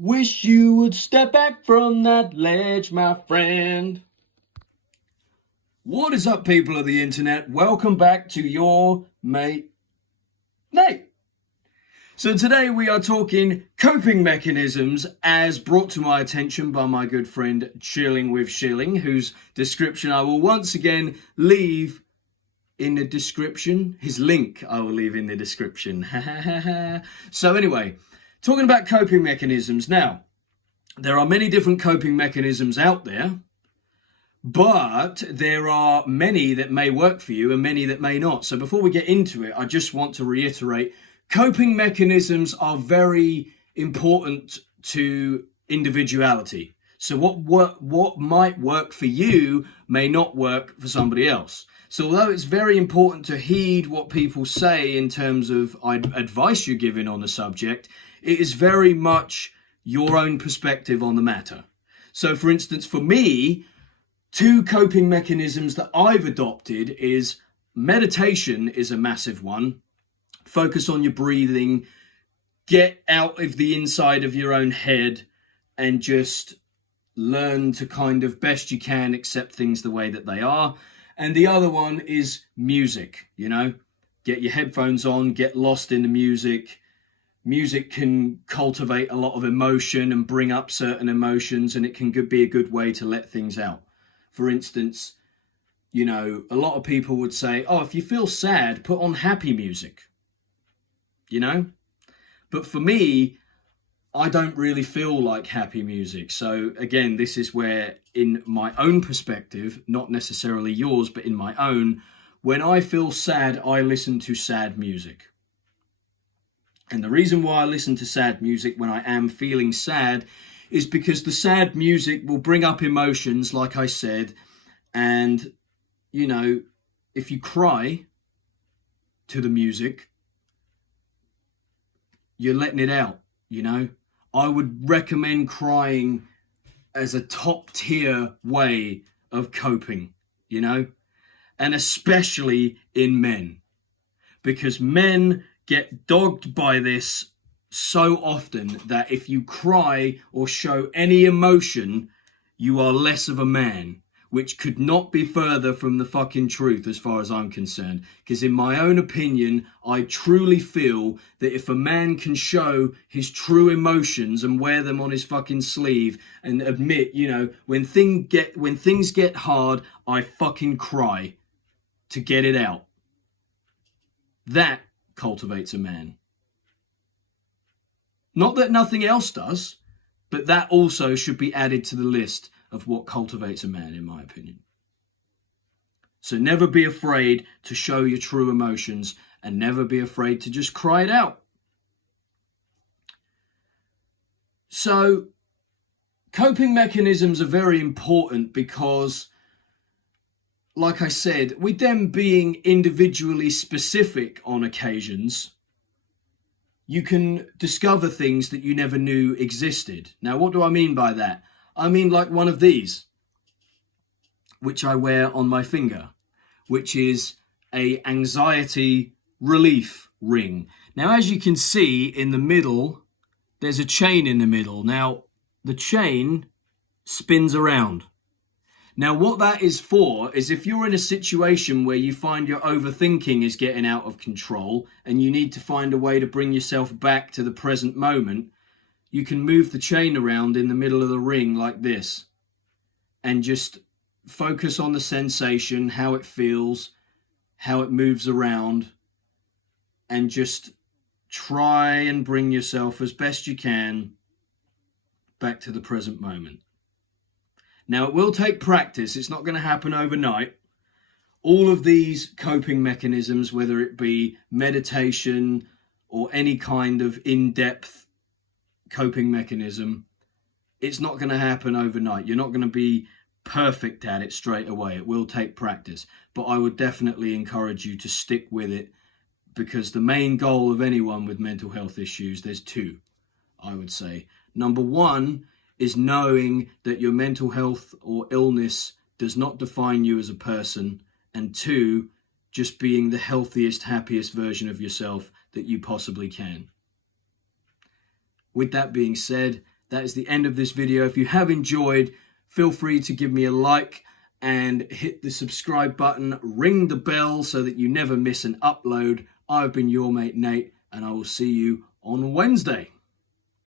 Wish you would step back from that ledge, my friend. What is up, people of the internet? Welcome back to your mate, Nate. So today we are talking coping mechanisms as brought to my attention by my good friend Chilling with Shilling, whose description I will once again leave in the description. His link I will leave in the description. So anyway, talking about coping mechanisms. Now, there are many different coping mechanisms out there, but there are many that may work for you and many that may not. So before we get into it, I just want to reiterate, coping mechanisms are very important to individuality. So what might work for you may not work for somebody else. So although it's very important to heed what people say in terms of advice you're giving on the subject, it is very much your own perspective on the matter. So for instance, for me, two coping mechanisms that I've adopted is meditation is a massive one. Focus on your breathing, get out of the inside of your own head and just learn to kind of best you can accept things the way that they are. And the other one is music, get your headphones on, get lost in the music. Music can cultivate a lot of emotion and bring up certain emotions, and it can be a good way to let things out. For instance, a lot of people would say, oh, if you feel sad, put on happy music, But for me, I don't really feel like happy music. So again, this is where in my own perspective, not necessarily yours, but in my own, when I feel sad, I listen to sad music. And the reason why I listen to sad music when I am feeling sad is because the sad music will bring up emotions, like I said. And, if you cry to the music, you're letting it out, I would recommend crying as a top tier way of coping, and especially in men, because men get dogged by this so often that if you cry or show any emotion, you are less of a man, which could not be further from the fucking truth as far as I'm concerned. Because in my own opinion, I truly feel that if a man can show his true emotions and wear them on his fucking sleeve and admit, when things get hard, I fucking cry to get it out. That cultivates a man. Not that nothing else does, but that also should be added to the list of what cultivates a man, in my opinion. So never be afraid to show your true emotions and never be afraid to just cry it out. So coping mechanisms are very important because, like I said, with them being individually specific on occasions, you can discover things that you never knew existed. Now, what do I mean by that? I mean like one of these, which I wear on my finger, which is a anxiety relief ring. Now, as you can see in the middle, there's a chain in the middle. Now, the chain spins around. Now, what that is for is if you're in a situation where you find your overthinking is getting out of control and you need to find a way to bring yourself back to the present moment, you can move the chain around in the middle of the ring like this and just focus on the sensation, how it feels, how it moves around, and just try and bring yourself as best you can back to the present moment. Now, it will take practice. It's not going to happen overnight. All of these coping mechanisms, whether it be meditation or any kind of in-depth coping mechanism, it's not going to happen overnight. You're not going to be perfect at it straight away. It will take practice. But I would definitely encourage you to stick with it, because the main goal of anyone with mental health issues, there's two, I would say. Number one is knowing that your mental health or illness does not define you as a person. And two, just being the healthiest, happiest version of yourself that you possibly can. With that being said, that is the end of this video. If you have enjoyed, feel free to give me a like and hit the subscribe button, ring the bell so that you never miss an upload. I've been your mate Nate, and I will see you on Wednesday.